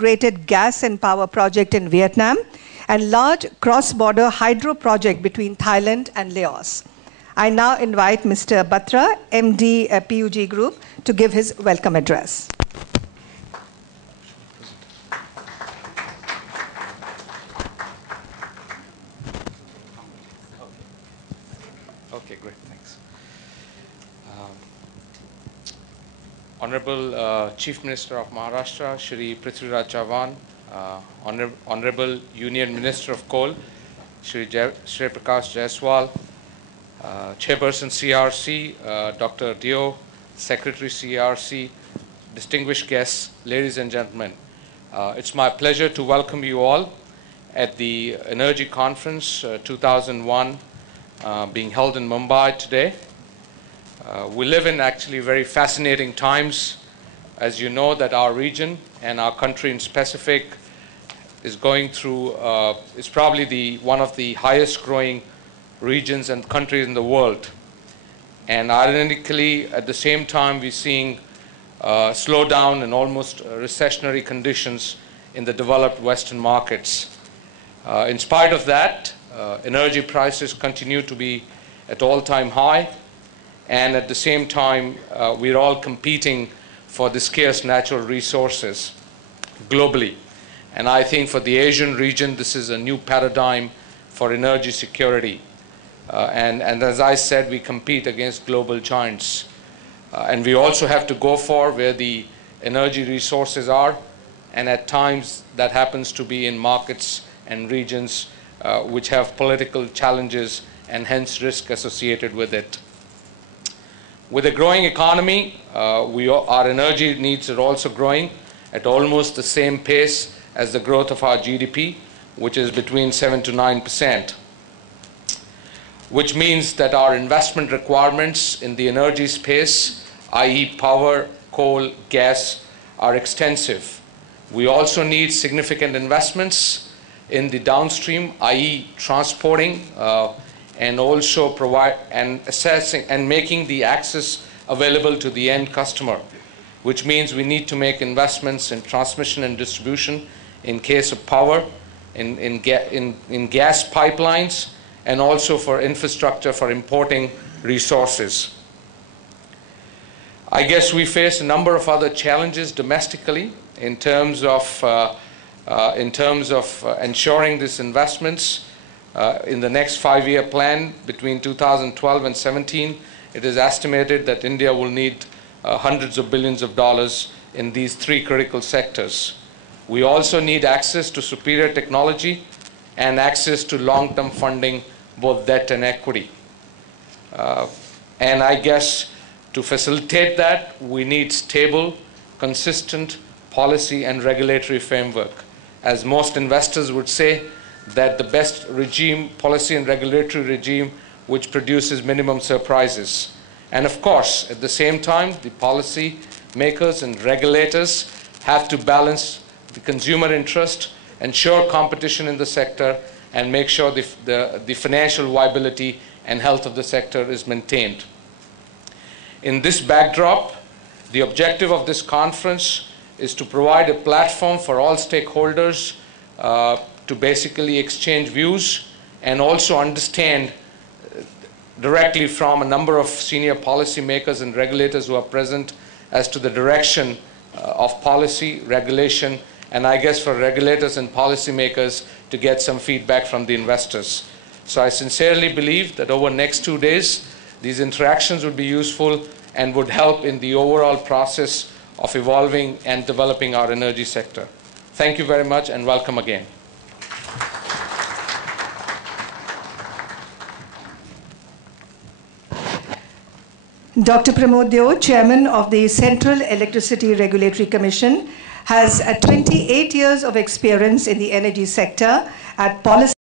integrated gas and power project in Vietnam, and large cross-border hydro project between Thailand and Laos. I now invite Mr. Batra, MD PUG Group, to give his welcome address. Okay, great, thanks. Honorable Chief Minister of Maharashtra, Shri Vikas Batra, Honorable Union Minister of Coal, Shri Vikas Batra, Chairperson CRC, Dr. Dio, Secretary CRC, distinguished guests, ladies and gentlemen. It's my pleasure to welcome you all at the Energy Conference 2001 being held in Mumbai today. We live in actually very fascinating times. As you know, that our region and our country in specific is going through, it's probably one of the highest growing regions and countries in the world. And ironically, at the same time, we're seeing slowdown and almost recessionary conditions in the developed Western markets. In spite of that, energy prices continue to be at all-time high, and at the same time, we're all competing for the scarce natural resources globally. And I think for the Asian region, this is a new paradigm for energy security. And as I said, we compete against global giants. And we also have to go for where the energy resources are, and at times that happens to be in markets and regions which have political challenges and hence risk associated with it. With a growing economy, our energy needs are also growing at almost the same pace as the growth of our GDP, which is between 7 to 9%. Which means that our investment requirements in the energy space, i.e. power, coal, gas, are extensive. We also need significant investments in the downstream, i.e. transporting, and also assessing and making the access available to the end customer, which means we need to make investments in transmission and distribution in case of power, in gas pipelines, and also for infrastructure for importing resources. I guess we face a number of other challenges domestically in terms of ensuring these investments. In the next 5-year plan between 2012 and 17, it is estimated that India will need hundreds of billions of dollars in these 3 critical sectors. We also need access to superior technology and access to long-term funding, both debt and equity. And I guess to facilitate that, we need stable, consistent policy and regulatory framework. As most investors would say, that the best regime, policy and regulatory regime, which produces minimum surprises. And of course, at the same time, the policy makers and regulators have to balance the consumer interest, ensure competition in the sector, and make sure the financial viability and health of the sector is maintained. In this backdrop, the objective of this conference is to provide a platform for all stakeholders to basically exchange views and also understand directly from a number of senior policymakers and regulators who are present as to the direction of policy, regulation, and I guess for regulators and policymakers to get some feedback from the investors. So I sincerely believe that over the next 2 days, these interactions would be useful and would help in the overall process of evolving and developing our energy sector. Thank you very much and welcome again. Dr. Pramod Deo, Chairman of the Central Electricity Regulatory Commission, has 28 years of experience in the energy sector at policy